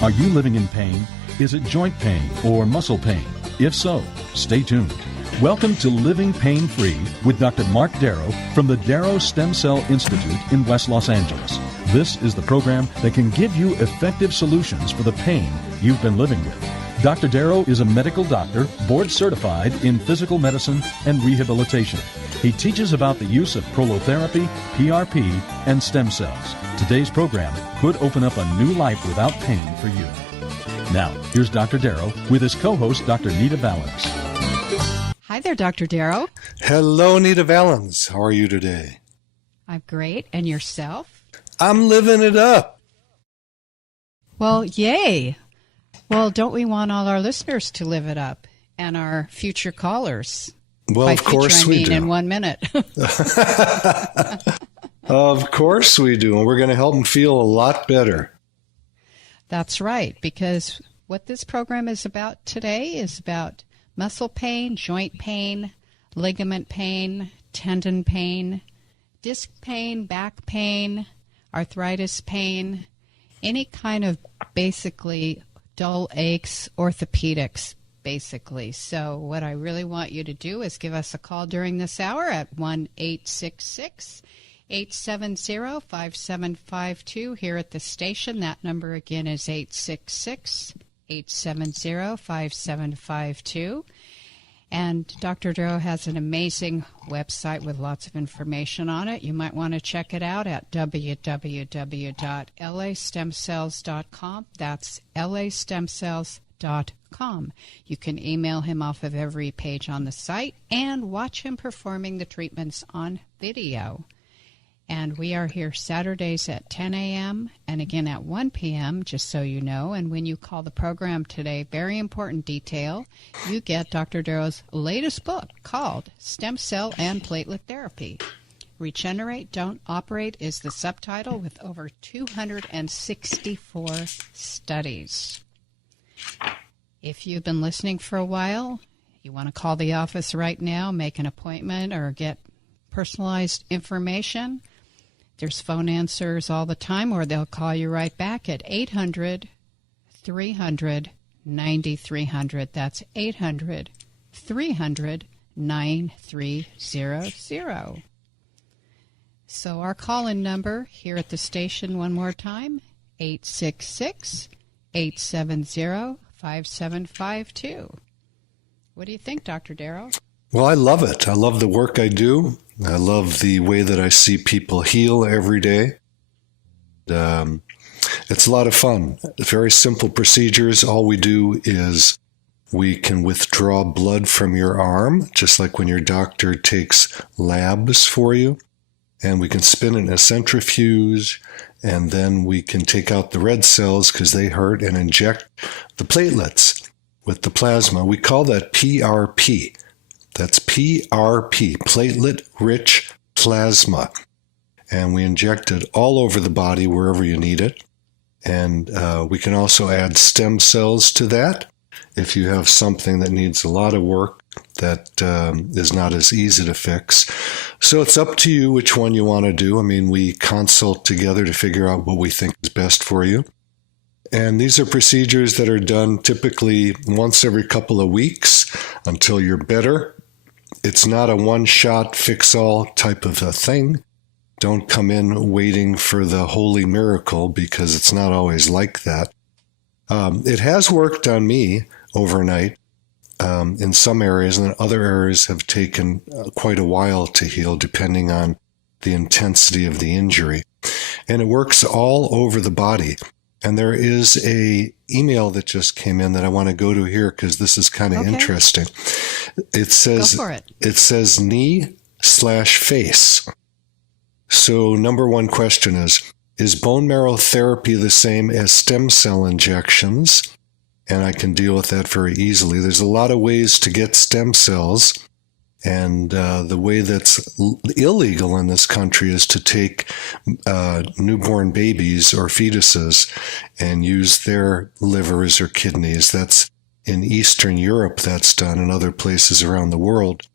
Are you living in pain? Is it joint pain or muscle pain? If so, stay tuned. Welcome to Living Pain Free with Dr. Marc Darrow from the Darrow Stem Cell Institute in West Los Angeles. This is the program that can give you effective solutions for the pain you've been living with. Dr. Darrow is a medical doctor, board certified in physical medicine and rehabilitation. He teaches about the use of prolotherapy, PRP, and stem cells. Today's program could open up a new life without pain for you. Now, here's Dr. Darrow with his co-host, Dr. Nita Valens. Hi there, Dr. Darrow. Hello, Nita Valens. How are you today? I'm great. And yourself? I'm living it up. Well, yay. Well, don't we want all our listeners to live it up and our future callers? Well, By of course future, I we mean do. in 1 minute. Of course we do. And we're going to help them feel a lot better. That's right, because what this program is about today is about muscle pain, joint pain, ligament pain, tendon pain, disc pain, back pain, arthritis pain, any kind of basically dull aches, orthopedics, basically. So what I really want you to do is give us a call during this hour at 1-866-870-5752 here at the station. That number again is 866-870-5752. And Dr. Darrow has an amazing website with lots of information on it. You might want to check it out at www.lastemcells.com. That's lastemcells.com. You can email him off of every page on the site and watch him performing the treatments on video. And we are here Saturdays at 10 a.m. and again at 1 p.m., just so you know. And when you call the program today, very important detail, you get Dr. Darrow's latest book called Stem Cell and Platelet Therapy. Regenerate, Don't Operate is the subtitle with over 264 studies. If you've been listening for a while, you want to call the office right now, make an appointment, or get personalized information, there's phone answers all the time, or they'll call you right back at 800-300-9300. That's 800-300-9300. So our call-in number here at the station, one more time, 866-870-5752. What do you think, Dr. Darrow? Well, I love it. I love the work I do. I love the way that I see people heal every day. It's a lot of fun. Very simple procedures. All we do is we can withdraw blood from your arm, just like when your doctor takes labs for you. And we can spin it in a centrifuge, and then we can take out the red cells because they hurt and inject the platelets with the plasma. We call that PRP. That's PRP, platelet-rich plasma. And we inject it all over the body wherever you need it. And we can also add stem cells to that if you have something that needs a lot of work that is not as easy to fix. So it's up to you which one you want to do. I mean, we consult together to figure out what we think is best for you. And these are procedures that are done typically once every couple of weeks until you're better. It's not a one-shot, fix-all type of a thing. Don't come in waiting for the holy miracle because it's not always like that. It has worked on me overnight in some areas, and other areas have taken quite a while to heal depending on the intensity of the injury. And it works all over the body. And there is a email that just came in that I want to go to here because this is kind of interesting. It says, Go for it. It says knee/face. So number one question is bone marrow therapy the same as stem cell injections? And I can deal with that very easily. There's a lot of ways to get stem cells. And the way that's illegal in this country is to take newborn babies or fetuses and use their livers or kidneys. That's in Eastern Europe that's done, and other places around the world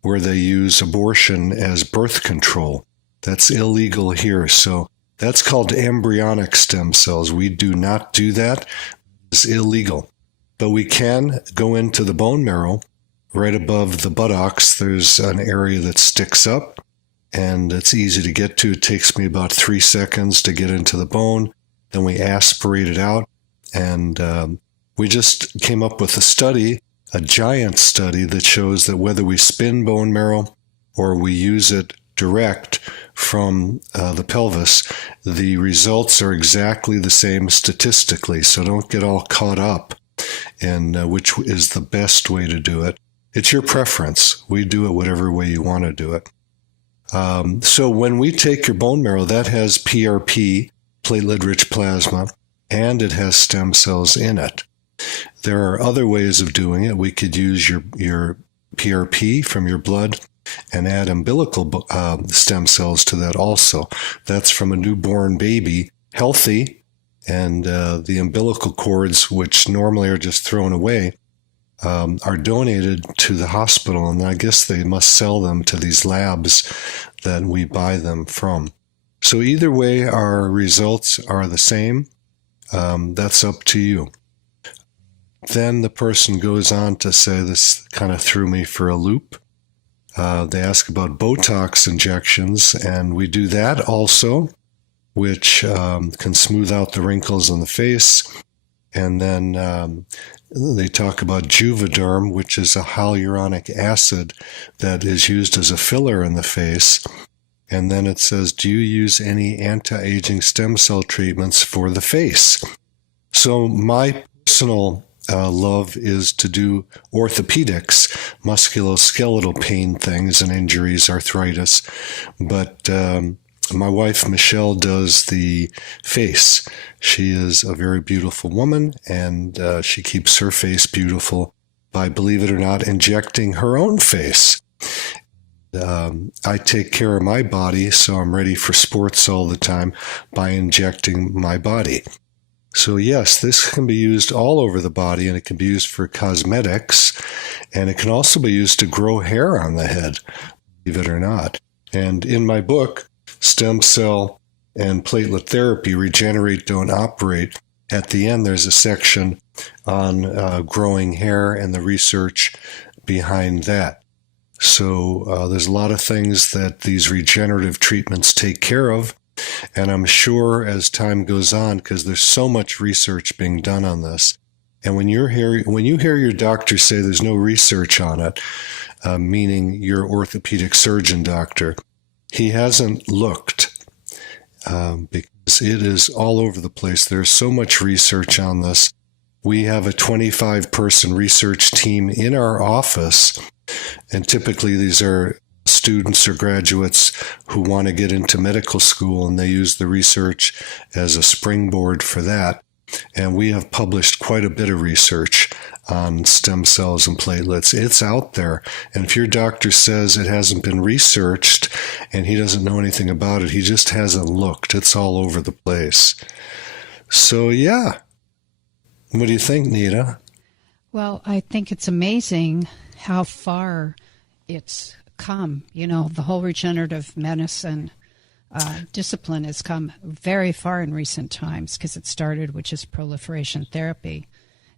where they use abortion as birth control. That's illegal here. So That's called embryonic stem cells. We do not do that. It's illegal. But we can go into the bone marrow right above the buttocks. There's an area that sticks up, and it's easy to get to. It takes me about 3 seconds to get into the bone. Then we aspirate it out. And we just came up with a study, a giant study, that shows that whether we spin bone marrow or we use it direct from the pelvis, the results are exactly the same statistically. So don't get all caught up in which is the best way to do it. It's your preference. We do it whatever way you want to do it. So when we take your bone marrow, that has PRP, platelet-rich plasma, and it has stem cells in it. There are other ways of doing it. We could use your PRP from your blood and add umbilical stem cells to that also. That's from a newborn baby, healthy, and the umbilical cords, which normally are just thrown away, are donated to the hospital, and I guess they must sell them to these labs that we buy them from. So either way, our results are the same. That's up to you. Then the person goes on to say, this kind of threw me for a loop. They ask about Botox injections, and we do that also, which can smooth out the wrinkles on the face. And then they talk about Juvederm, which is a hyaluronic acid that is used as a filler in the face. And then it says, do you use any anti-aging stem cell treatments for the face? So my personal love is to do orthopedics, musculoskeletal pain things and injuries, arthritis. But my wife, Michelle, does the face. She is a very beautiful woman, and she keeps her face beautiful by, believe it or not, injecting her own face. I take care of my body, so I'm ready for sports all the time by injecting my body. So yes, this can be used all over the body, and it can be used for cosmetics, and it can also be used to grow hair on the head, believe it or not. And in my book, Stem Cell and Platelet Therapy, Regenerate, Don't Operate, at the end there's a section on growing hair and the research behind that. So there's a lot of things that these regenerative treatments take care of. And I'm sure as time goes on, because there's so much research being done on this, and when you hear your doctor say there's no research on it, meaning your orthopedic surgeon doctor, he hasn't looked, because it is all over the place. There's so much research on this. We have a 25-person research team in our office, and typically these are students or graduates who want to get into medical school, and they use the research as a springboard for that. And we have published quite a bit of research on stem cells and platelets. It's out there. And if your doctor says it hasn't been researched and he doesn't know anything about it, he just hasn't looked. It's all over the place. So, yeah. What do you think, Nita? Well, I think it's amazing how far it's come. You know, the whole regenerative medicine discipline has come very far in recent times, because it started with just proliferation therapy.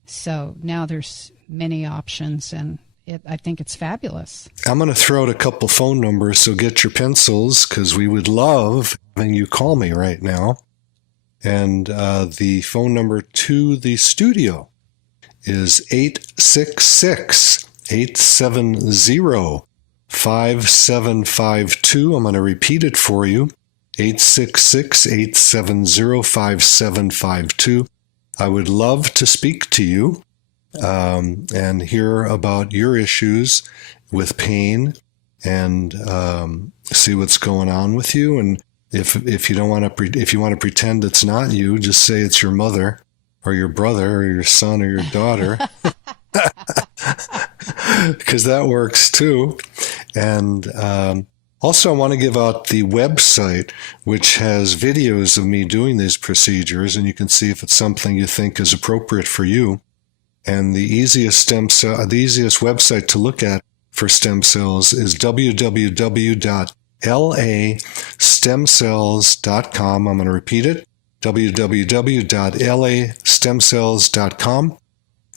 So now there's many options, and I think it's fabulous. I'm going to throw out a couple phone numbers, so get your pencils, because we would love having you call me right now. And the phone number to the studio is 866-870-5752. I'm going to repeat it for you. 866-870-5752. I would love to speak to you and hear about your issues with pain, and see what's going on with you. And if you don't want to if you want to pretend it's not you, just say it's your mother or your brother or your son or your daughter, because that works too. And also, I want to give out the website, which has videos of me doing these procedures, and you can see if it's something you think is appropriate for you. And the easiest website to look at for stem cells is www.jointrehab.com. www.lastemcells.com. I'm going to repeat it, www.lastemcells.com.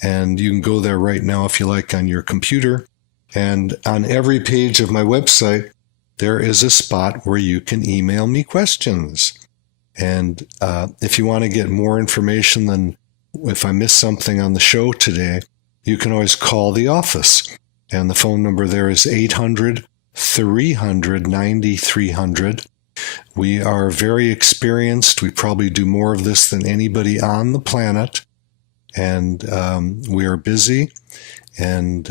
And you can go there right now if you like on your computer. And on every page of my website, there is a spot where you can email me questions. And if you want to get more information than if I miss something on the show today, you can always call the office. And the phone number there is 800-300-9300. We are very experienced. We probably do more of this than anybody on the planet. And we are busy. And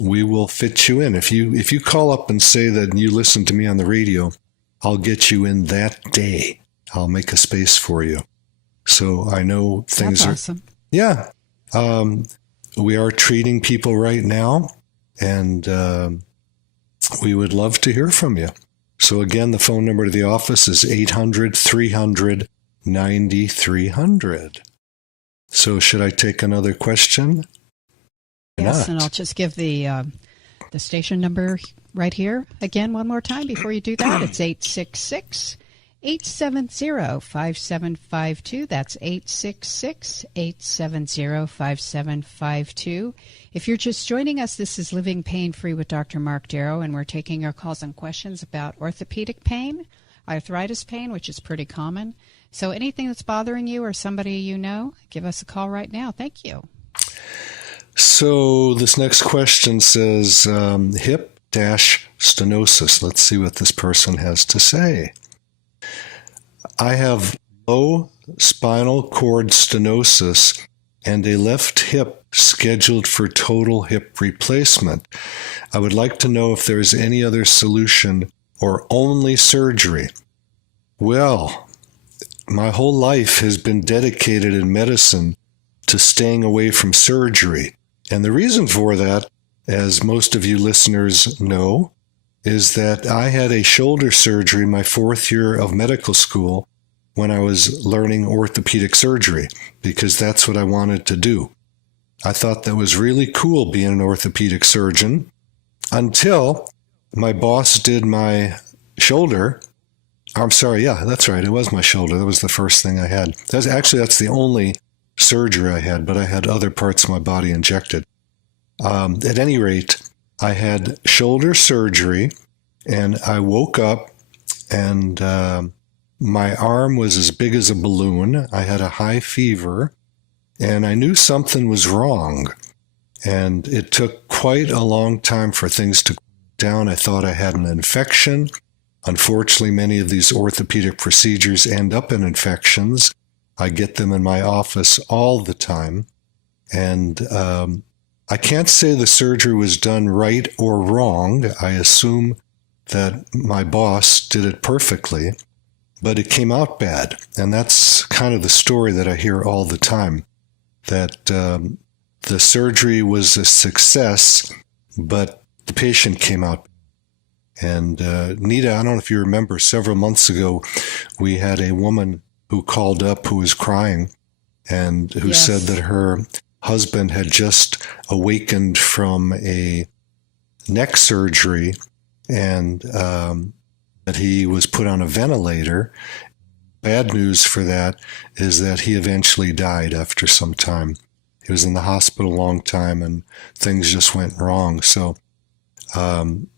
we will fit you in. If you call up and say that you listen to me on the radio, I'll get you in that day. I'll make a space for you. So I know things That's are awesome. Yeah. We are treating people right now, and we would love to hear from you. So again, the phone number to the office is 800-300-9300. So should I take another question? Yes, and I'll just give the station number right here again one more time before you do that. It's 866-870-5752. That's 866-870-5752. If you're just joining us, this is Living Pain-Free with Dr. Marc Darrow, and we're taking your calls and questions about orthopedic pain, arthritis pain, which is pretty common. So anything that's bothering you or somebody you know, give us a call right now. Thank you. So this next question says hip-stenosis. Let's see what this person has to say. I have low spinal cord stenosis and a left hip scheduled for total hip replacement. I would like to know if there is any other solution or only surgery. Well, my whole life has been dedicated in medicine to staying away from surgery. And the reason for that, as most of you listeners know, is that I had a shoulder surgery my 4th year of medical school when I was learning orthopedic surgery, because that's what I wanted to do. I thought that was really cool being an orthopedic surgeon until my boss did my shoulder. I'm sorry, yeah, that's right. It was my shoulder. That was the first thing I had. That's the only surgery I had, but I had other parts of my body injected. At any rate, I had shoulder surgery, and I woke up, and my arm was as big as a balloon. I had a high fever, and I knew something was wrong. And it took quite a long time for things to cool down. I thought I had an infection. Unfortunately, many of these orthopedic procedures end up in infections. I get them in my office all the time. And I can't say the surgery was done right or wrong. I assume that my boss did it perfectly, but it came out bad. And that's kind of the story that I hear all the time, that the surgery was a success, but the patient came out. And Nita, I don't know if you remember, several months ago, we had a woman who called up who was crying and who Yes. said that her husband had just awakened from a neck surgery and that he was put on a ventilator. Bad news for that is that he eventually died after some time. He was in the hospital a long time and things just went wrong. So,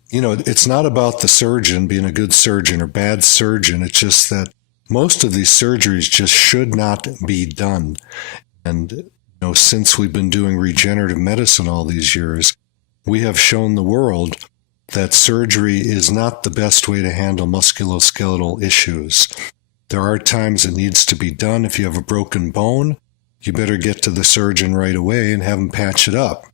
it's not about the surgeon being a good surgeon or bad surgeon. It's just that most of these surgeries just should not be done. And, since we've been doing regenerative medicine all these years, we have shown the world that surgery is not the best way to handle musculoskeletal issues. There are times it needs to be done. If you have a broken bone, you better get to the surgeon right away and have him patch it up.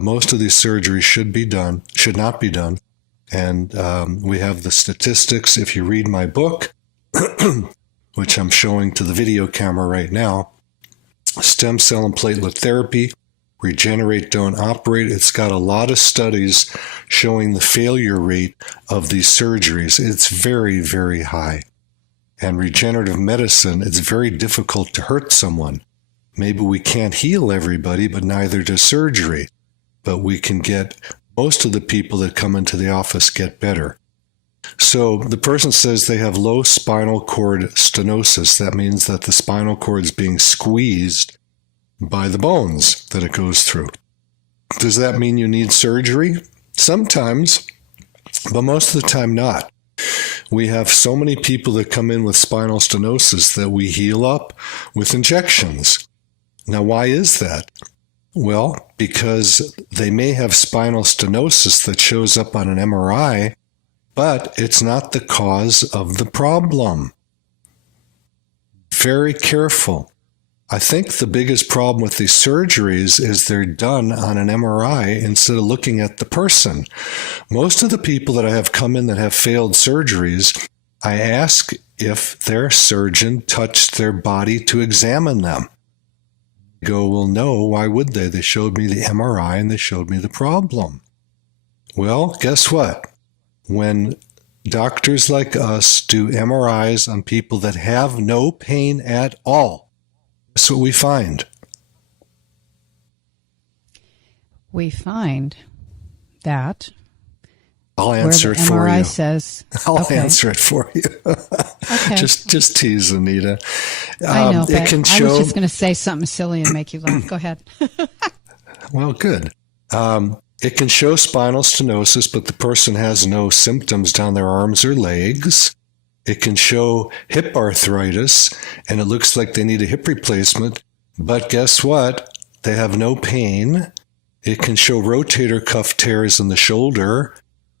Most of these surgeries should not be done. And we have the statistics. If you read my book, which I'm showing to the video camera right now, Stem Cell and Platelet Therapy, Regenerate, Don't Operate. It's got a lot of studies showing the failure rate of these surgeries. It's very, very high. And regenerative medicine, it's very difficult to hurt someone. Maybe we can't heal everybody, but neither does surgery. But we can get most of the people that come into the office get better. So the person says they have low spinal cord stenosis. That means that the spinal cord is being squeezed by the bones that it goes through. Does that mean you need surgery? Sometimes, but most of the time not. We have so many people that come in with spinal stenosis that we heal up with injections. Now, why is that? Well, because they may have spinal stenosis that shows up on an MRI, but it's not the cause of the problem. Very careful. I think the biggest problem with these surgeries is they're done on an MRI instead of looking at the person. Most of the people that I have come in that have failed surgeries, I ask if their surgeon touched their body to examine them. I go, well, no, why would they? They showed me the MRI and they showed me the problem. Well, guess what? When doctors like us do MRIs on people that have no pain at all, that's what we find. We find that I'll answer it for MRI you. says, I'll answer it for you. Okay. Just tease, Anita. I know, but it can I show, was just going to say something silly and make you laugh. Go ahead. well, good. It can show spinal stenosis, but the person has no symptoms down their arms or legs. It can show hip arthritis, and it looks like they need a hip replacement, but guess what? They have no pain. It can show rotator cuff tears in the shoulder,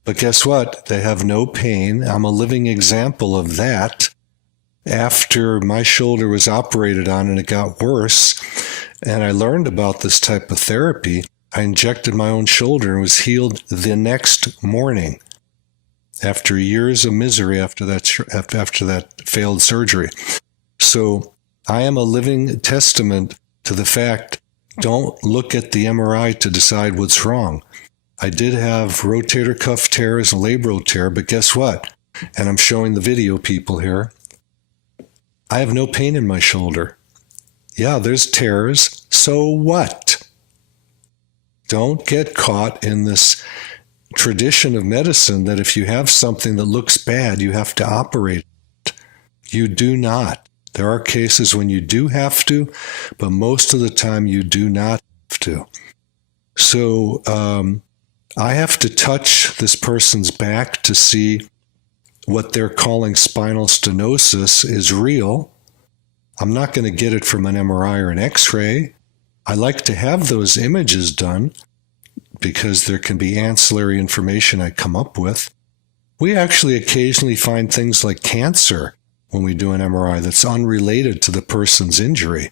but guess what? They have no pain. I'm a living example of that. After my shoulder was operated on and it got worse, and I learned about this type of therapy, I injected my own shoulder and was healed the next morning. After years of misery after that failed surgery. So I am a living testament to the fact, don't look at the MRI to decide what's wrong. I did have rotator cuff tears and labral tear, but guess what? And I'm showing the video people here. I have no pain in my shoulder. Yeah, there's tears. So what? Don't get caught in this tradition of medicine that if you have something that looks bad, you have to operate it. You do not. There are cases when you do have to, but most of the time you do not have to. So I have to touch this person's back to see what they're calling spinal stenosis is real. I'm not going to get it from an MRI or an X-ray. I like to have those images done, because there can be ancillary information I come up with. We actually occasionally find things like cancer when we do an MRI that's unrelated to the person's injury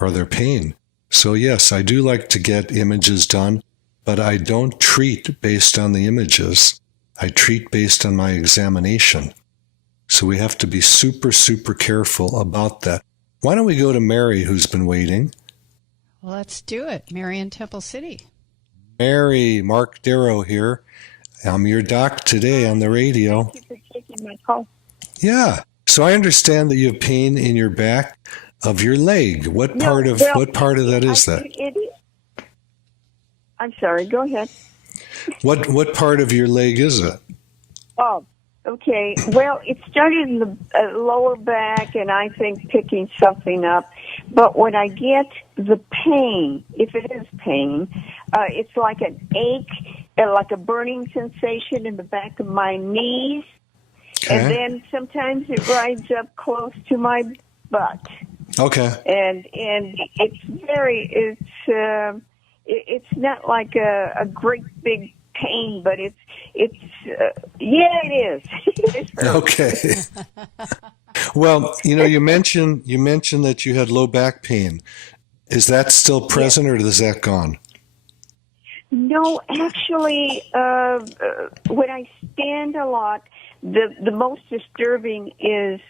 or their pain. So yes, I do like to get images done, but I don't treat based on the images. I treat based on my examination. So we have to be super, super careful about that. Why don't we go to Mary, who's been waiting? Well, let's do it. Mary in Temple City. Mary, Marc Darrow here. I'm your doc today on the radio. Thank you for taking my call. Yeah. So I understand that you have pain in your back of your leg. What part of that is that? I'm sorry. Go ahead. What part of your leg is it? Oh, okay. Well, it started in the lower back, and I think picking something up. But when I get the pain, if it is pain, it's like an ache, like a burning sensation in the back of my knees. Okay. And then sometimes it rides up close to my butt. Okay. And it's not like a great big pain, but it is. Okay. Well, you mentioned that you had low back pain. Is that still present, or is that gone? No, actually, when I stand a lot, the most disturbing is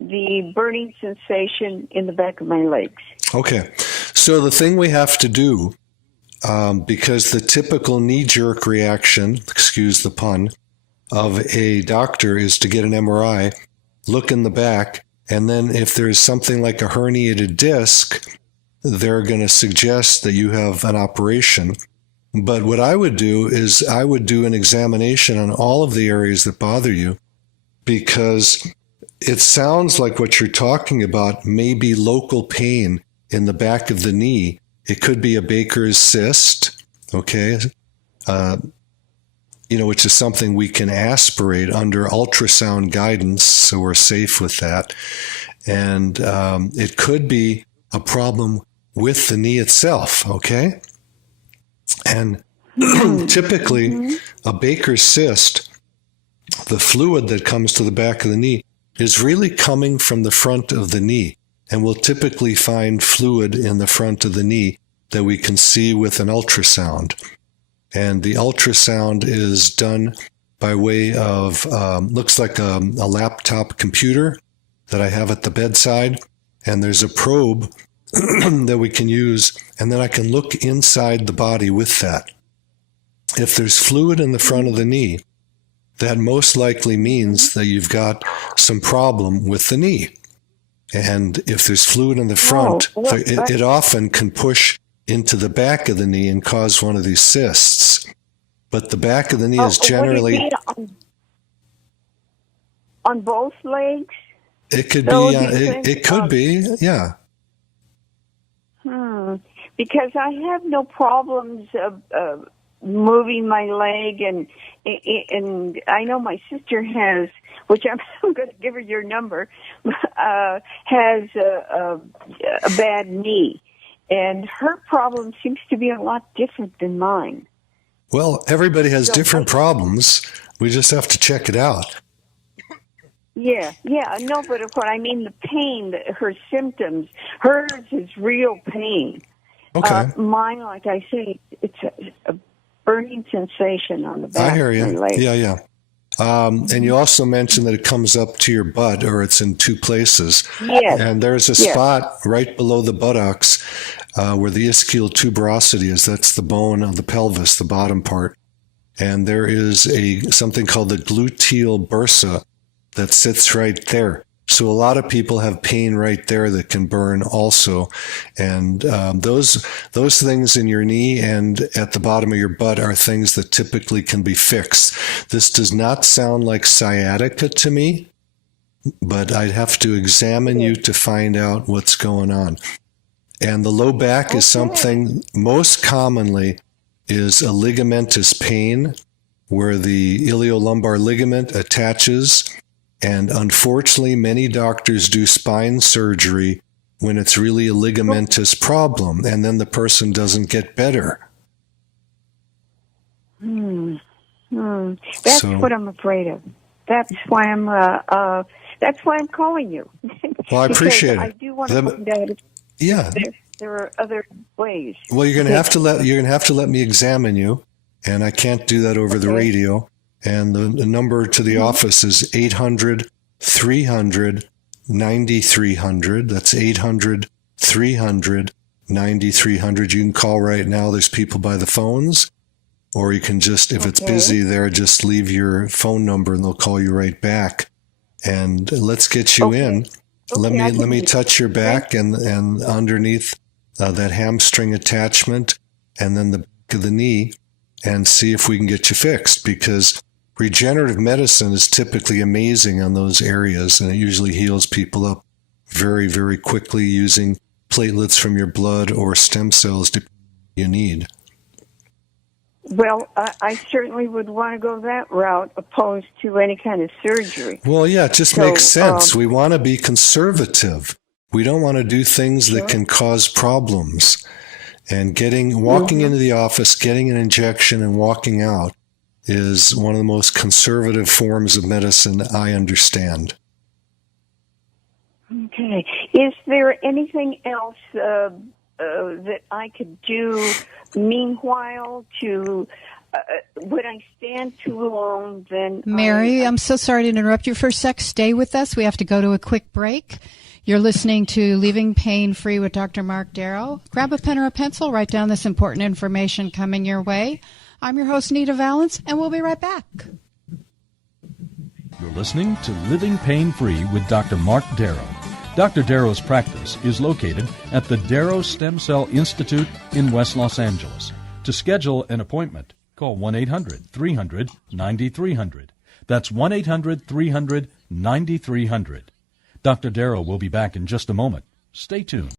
the burning sensation in the back of my legs. Okay. So the thing we have to do, because the typical knee-jerk reaction, excuse the pun, of a doctor is to get an MRI, look in the back, and then if there's something like a herniated disc, they're going to suggest that you have an operation. But what I would do is I would do an examination on all of the areas that bother you, because it sounds like what you're talking about may be local pain in the back of the knee. It could be a Baker's cyst, okay, which is something we can aspirate under ultrasound guidance, so we're safe with that. And it could be a problem with the knee itself, okay? And typically, a Baker's cyst, the fluid that comes to the back of the knee, is really coming from the front of the knee. And we'll typically find fluid in the front of the knee that we can see with an ultrasound. And the ultrasound is done by way of, looks like a laptop computer that I have at the bedside. And there's a probe that we can use, and then I can look inside the body with that. If there's fluid in the front of the knee, that most likely means that you've got some problem with the knee. And if there's fluid in the front, it often can push into the back of the knee and cause one of these cysts. But the back of the knee is generally... on both legs? It could be, it could be, yeah. Because I have no problems moving my leg, and I know my sister has, which I'm going to give her your number, has a bad knee, and her problem seems to be a lot different than mine. Well, everybody has different problems. We just have to check it out. Yeah, no, but what I mean, the pain, her symptoms, hers is real pain. Okay. Mine, like I say, it's a burning sensation on the back I hear of you. my leg. Yeah. And you also mentioned that it comes up to your butt, or it's in two places. Yes. And there's a spot right below the buttocks where the ischial tuberosity is. That's the bone of the pelvis, the bottom part. And there is something called the gluteal bursa that sits right there. So a lot of people have pain right there that can burn also. And those things in your knee and at the bottom of your butt are things that typically can be fixed. This does not sound like sciatica to me, but I'd have to examine you to find out what's going on. And the low back is something most commonly is a ligamentous pain where the iliolumbar ligament attaches. And unfortunately, many doctors do spine surgery when it's really a ligamentous problem, and then the person doesn't get better. That's what I'm afraid of. That's why I'm calling you. Well, I appreciate it. I do want to find out if there are other ways. Well, you're going to have to let me examine you, and I can't do that over the radio. And the number to the office is 800-300-9300. That's 800-300-9300. You can call right now. There's people by the phones. Or you can just, if it's busy there, just leave your phone number and they'll call you right back. And let's get you in. Let me touch your back and underneath that hamstring attachment and then the back of the knee and see if we can get you fixed, because regenerative medicine is typically amazing on those areas, and it usually heals people up very, very quickly using platelets from your blood or stem cells you need. Well, I certainly would want to go that route opposed to any kind of surgery. Well, yeah, it just makes sense. We want to be conservative. We don't want to do things that can cause problems. And walking into the office, getting an injection and walking out is one of the most conservative forms of medicine I understand. Okay. Is there anything else that I could do meanwhile to, would I stand too long then? Mary, I'm so sorry to interrupt you for a sec. Stay with us. We have to go to a quick break. You're listening to Living Pain Free with Dr. Marc Darrow. Grab a pen or a pencil, write down this important information coming your way. I'm your host, Nita Valance, and we'll be right back. You're listening to Living Pain Free with Dr. Marc Darrow. Dr. Darrow's practice is located at the Darrow Stem Cell Institute in West Los Angeles. To schedule an appointment, call 1-800-300-9300. That's 1-800-300-9300. Dr. Darrow will be back in just a moment. Stay tuned.